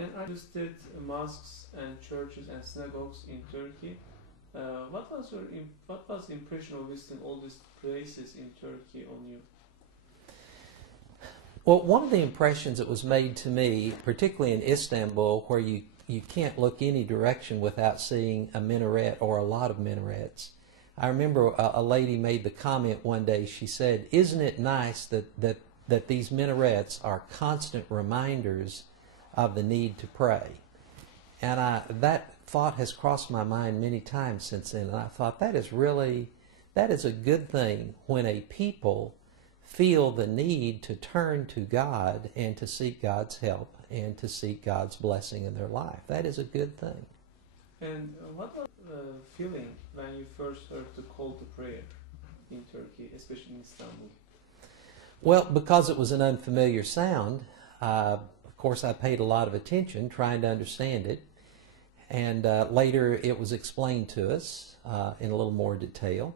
And I visited mosques and churches and synagogues in Turkey. What was the impression of visiting all these places in Turkey on you? Well, one of the impressions that was made to me, particularly in Istanbul, where you can't look any direction without seeing a minaret or a lot of minarets. I remember a lady made the comment one day. She said, "Isn't it nice that these minarets are constant reminders of the need to pray?" And that thought has crossed my mind many times since then. And I thought that is a good thing when a people feel the need to turn to God and to seek God's help and to seek God's blessing in their life. That is a good thing. And what was the feeling when you first heard the call to prayer in Turkey, especially in Istanbul? Well, because it was an unfamiliar sound, of course I paid a lot of attention trying to understand it. And later it was explained to us in a little more detail.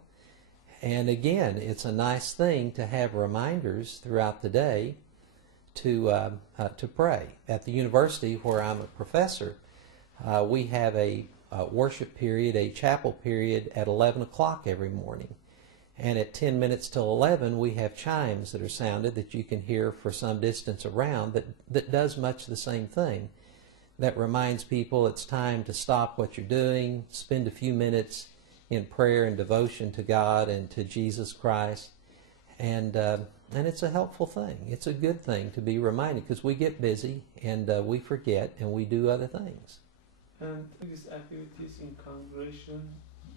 And again, it's a nice thing to have reminders throughout the day to pray. At the university where I'm a professor, we have a worship period, a chapel period at 11 o'clock every morning. And at 10 minutes till 11, we have chimes that are sounded that you can hear for some distance around that does much the same thing. That reminds people it's time to stop what you're doing, spend a few minutes in prayer and devotion to God and to Jesus Christ. And it's a helpful thing. It's a good thing to be reminded, because we get busy and we forget and we do other things. And these activities in congregation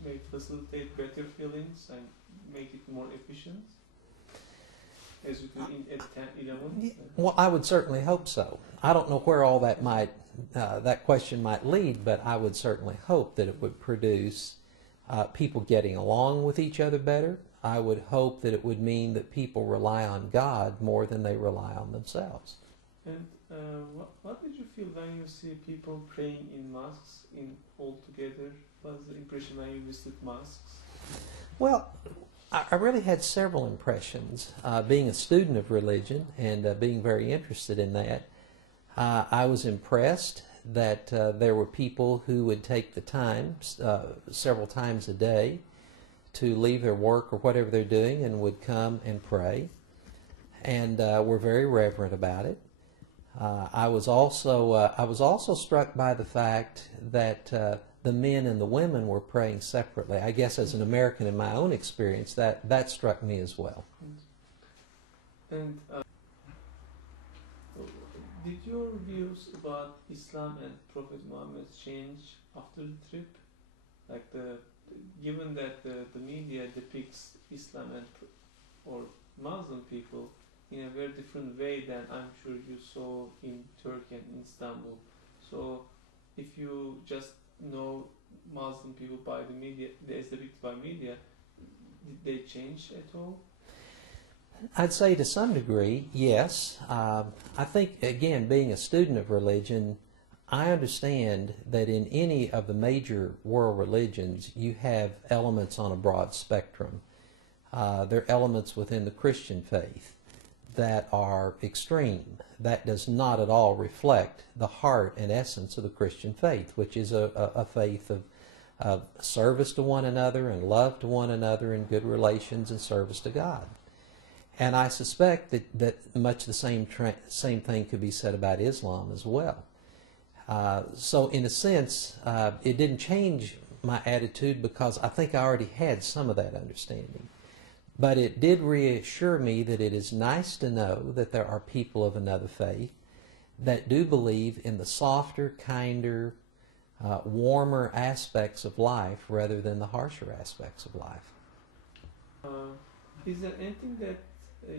may facilitate better feelings and make it more efficient, as you do at 11? Well, I would certainly hope so. I don't know where all that question might lead, but I would certainly hope that it would produce people getting along with each other better. I would hope that it would mean that people rely on God more than they rely on themselves. And what did you feel when you see people praying in mosques all together? What was the impression when you visited mosques? Well, I really had several impressions. Being a student of religion and being very interested in that, I was impressed that there were people who would take the time several times a day to leave their work or whatever they're doing and would come and pray, and were very reverent about it. I was also struck by the fact that the men and the women were praying separately. I guess as an American, in my own experience, that struck me as well. And did your views about Islam and Prophet Muhammad change after the trip? Like given that the media depicts Islam or Muslim people in a very different way than I'm sure you saw in Turkey and in Istanbul. So if you just know Muslim people by the media, as depicted by media, did they change at all? I'd say to some degree, yes. I think, again, being a student of religion, I understand that in any of the major world religions, you have elements on a broad spectrum. There are elements within the Christian faith that are extreme. That does not at all reflect the heart and essence of the Christian faith, which is a faith of service to one another and love to one another and good relations and service to God. And I suspect that much the same thing could be said about Islam as well. So in a sense, it didn't change my attitude because I think I already had some of that understanding. But it did reassure me that it is nice to know that there are people of another faith that do believe in the softer, kinder, warmer aspects of life rather than the harsher aspects of life. Is there anything that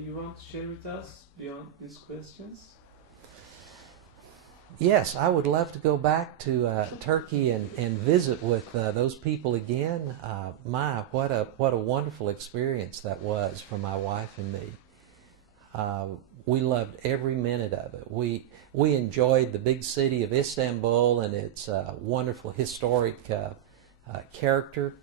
you want to share with us beyond these questions? Yes, I would love to go back to Turkey and visit with those people again. What a wonderful experience that was for my wife and me. We loved every minute of it. We enjoyed the big city of Istanbul and its wonderful historic character.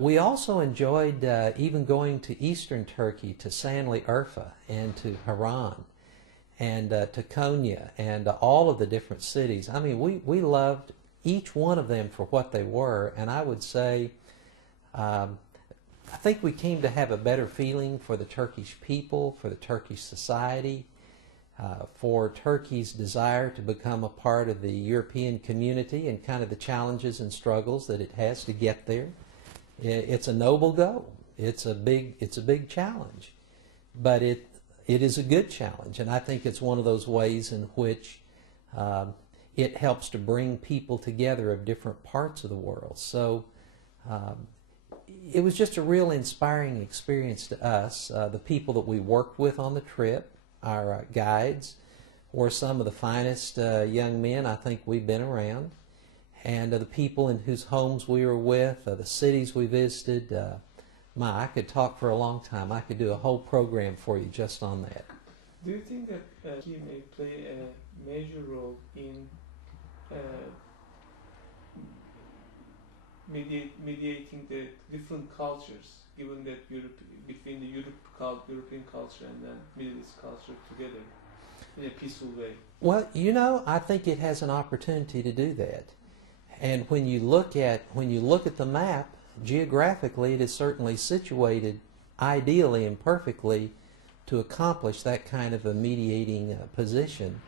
We also enjoyed even going to eastern Turkey, to Sanli Urfa and to Haran. and to Konya and all of the different cities. I mean, we loved each one of them for what they were, and I would say I think we came to have a better feeling for the Turkish people, for the Turkish society, for Turkey's desire to become a part of the European community and kind of the challenges and struggles that it has to get there. It's a noble goal. It's a big challenge, but it is a good challenge, and I think it's one of those ways in which it helps to bring people together of different parts of the world. So it was just a real inspiring experience to us. The people that we worked with on the trip, our guides, were some of the finest young men I think we've been around. And the people in whose homes we were with, the cities we visited, I could talk for a long time. I could do a whole program for you just on that. Do you think that he may play a major role in mediating the different cultures, given that between the European culture and the Middle East culture together in a peaceful way? Well, you know, I think it has an opportunity to do that. And when you look at the map, geographically, it is certainly situated ideally and perfectly to accomplish that kind of a mediating position.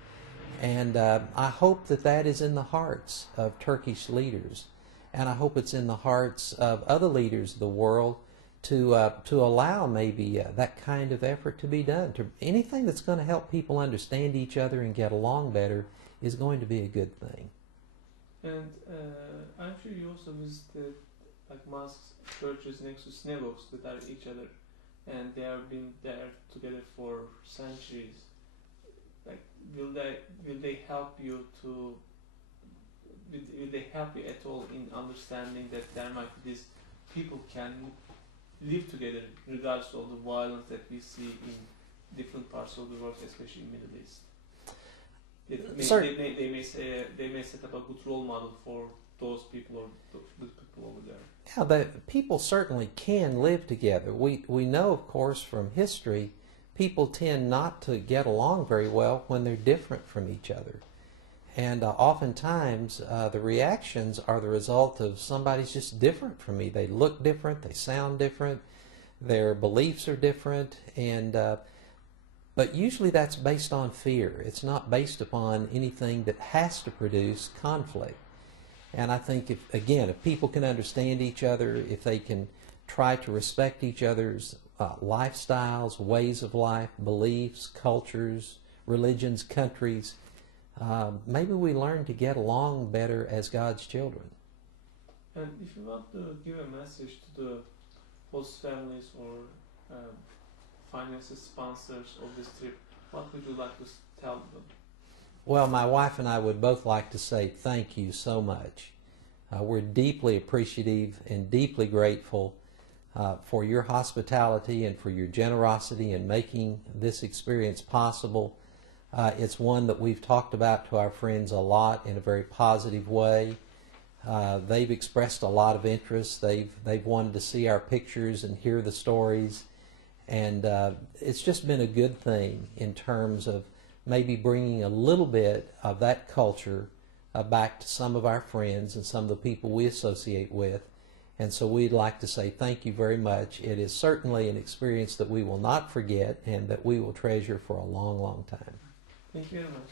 And I hope that that is in the hearts of Turkish leaders. And I hope it's in the hearts of other leaders of the world to allow maybe that kind of effort to be done. Anything that's going to help people understand each other and get along better is going to be a good thing. And I'm sure you also visited like mosques, churches next to synagogues that are each other, and they have been there together for centuries. Like, will they help you to? Will they help you at all in understanding that there might be these people can live together regardless of the violence that we see in different parts of the world, especially in the Middle East? They may set up a good role model for those people or the people over there. Yeah, but people certainly can live together. We know, of course, from history, people tend not to get along very well when they're different from each other. And oftentimes the reactions are the result of somebody's just different from me. They look different, they sound different, their beliefs are different, and but usually that's based on fear. It's not based upon anything that has to produce conflict. And I think if people can understand each other, if they can try to respect each other's lifestyles, ways of life, beliefs, cultures, religions, countries, maybe we learn to get along better as God's children. And if you want to give a message to the host families or financial sponsors of this trip, what would you like to tell them? Well, my wife and I would both like to say thank you so much. We're deeply appreciative and deeply grateful for your hospitality and for your generosity in making this experience possible. It's one that we've talked about to our friends a lot in a very positive way. They've expressed a lot of interest. They've wanted to see our pictures and hear the stories. And it's just been a good thing in terms of maybe bringing a little bit of that culture back to some of our friends and some of the people we associate with. And so we'd like to say thank you very much. It is certainly an experience that we will not forget and that we will treasure for a long, long time. Thank you very much.